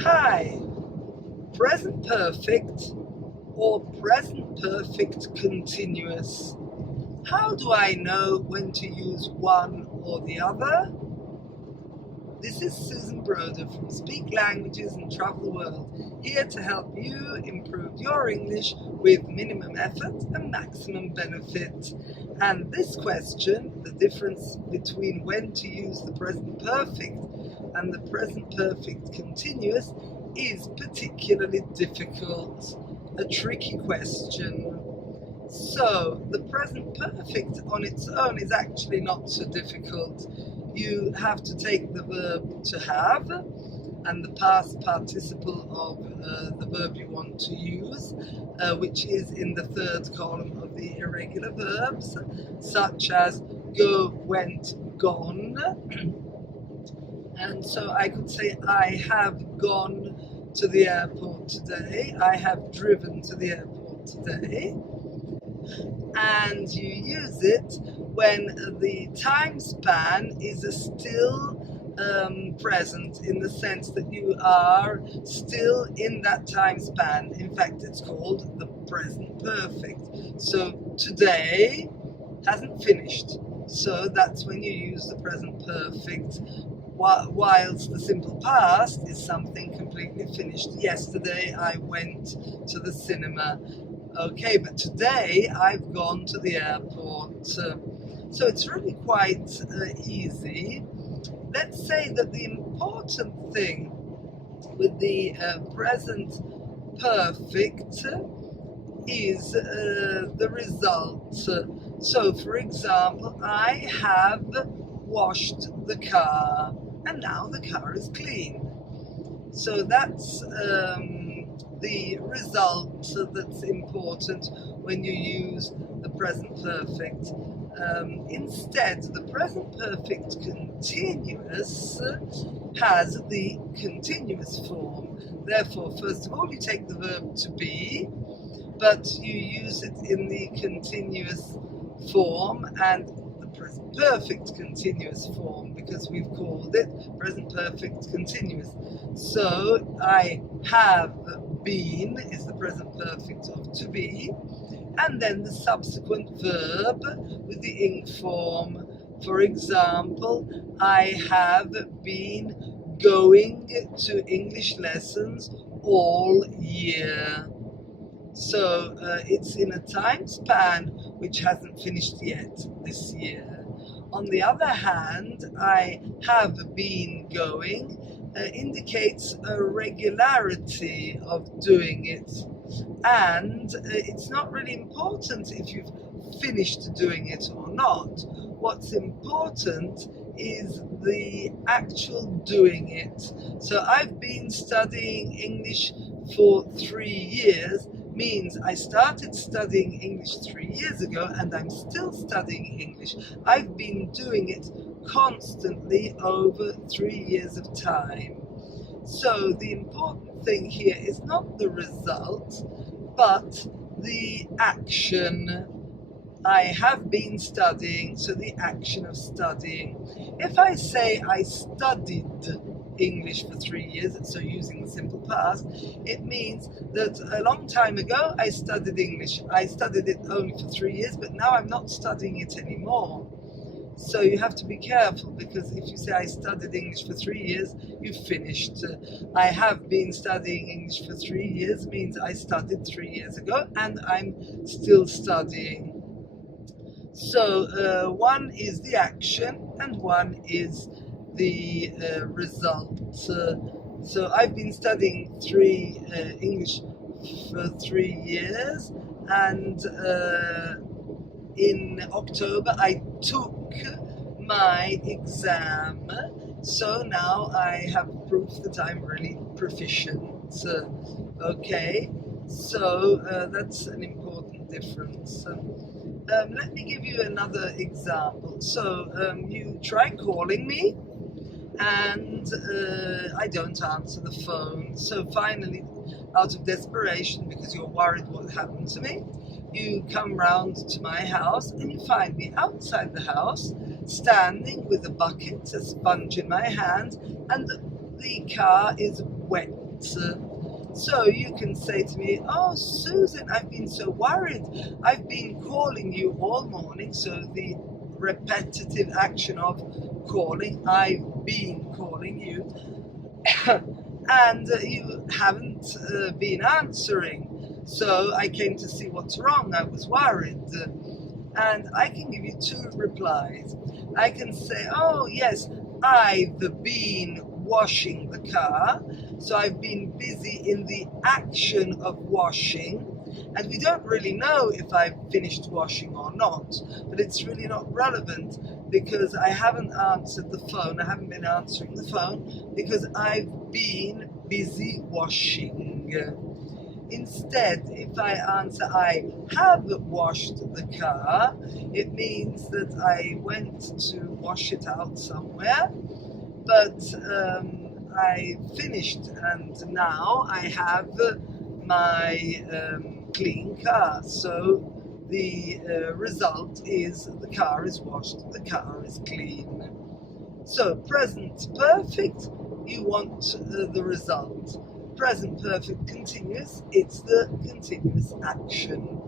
Hi, present perfect or present perfect continuous. How do I know when to use one or the other? This is Susan Broder from Speak Languages and Travel the World, here to help you improve your English with minimum effort and maximum benefit. And this question, the difference between when to use the present perfect and the present perfect continuous, is particularly difficult, a tricky question. So the present perfect on its own is actually not so difficult. You have to take the verb to have and the past participle of the verb you want to use, which is in the third column of the irregular verbs, such as go, went, gone. And so I could say I have gone to the airport today, I have driven to the airport today. And you use it when the time span is still present, in the sense that you are still in that time span. In fact, it's called the present perfect. So today hasn't finished, so that's when you use the present perfect, whilst the simple past is something completely finished. Yesterday I went to the cinema. Okay, but today I've gone to the airport. So it's really quite easy. Let's say that the important thing with the present perfect is the result. So for example, I have washed the car and now the car is clean. So that's the result that's important when you use the present perfect. Instead, the present perfect continuous has the continuous form. Therefore, first of all, you take the verb to be, but you use it in the continuous form and the present perfect continuous form, because we've called it present perfect continuous. So I have been is the present perfect of to be, and then the subsequent verb with the ing form. For example, I have been going to English lessons all year. So it's in a time span which hasn't finished yet this year. On the other hand, I have been going indicates a regularity of doing it, and it's not really important if you've finished doing it or not. What's important is the actual doing it. So I've been studying English for 3 years means I started studying English 3 years ago and I'm still studying English. I've been doing it constantly over 3 years of time. So the important thing here is not the result, but the action. I have been studying, so the action of studying. If I say I studied English for 3 years, so using the simple past, it means that a long time ago I studied English. I studied it only for 3 years, but now I'm not studying it anymore. So you have to be careful, because if you say I studied English for 3 years, you've finished. I have been studying English for 3 years means I studied 3 years ago and I'm still studying. So one is the action and one is the result. So I've been studying English for 3 years, and in October I took my exam. So now I have proof that I'm really proficient. Okay, so that's an important difference. Let me give you another example. So you try calling me and I don't answer the phone. So finally, out of desperation, because you're worried what happened to me, you come round to my house and you find me outside the house, standing with a bucket, a sponge in my hand, and the car is wet. So you can say to me, oh Susan, I've been so worried. I've been calling you all morning. So the repetitive action of calling, I've been calling you, and you haven't been answering. So I came to see what's wrong. I was worried. And I can give you two replies. I can say, oh yes, I've been washing the car. So I've been busy in the action of washing. And we don't really know if I've finished washing or not. But it's really not relevant because I haven't answered the phone. I haven't been answering the phone because I've been busy washing. Instead, if I answer, I have washed the car, it means that I went to wash it out somewhere, but I finished and now I have my clean car. So the result is the car is washed, the car is clean. So present perfect, you want the result. Present perfect continuous, it's the continuous action.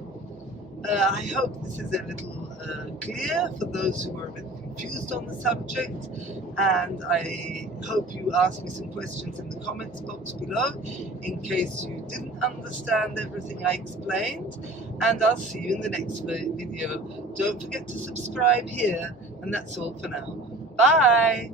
I hope this is a little clear for those who are a bit confused on the subject, and I hope you ask me some questions in the comments box below in case you didn't understand everything I explained, and I'll see you in the next video. Don't forget to subscribe here, and that's all for now. Bye!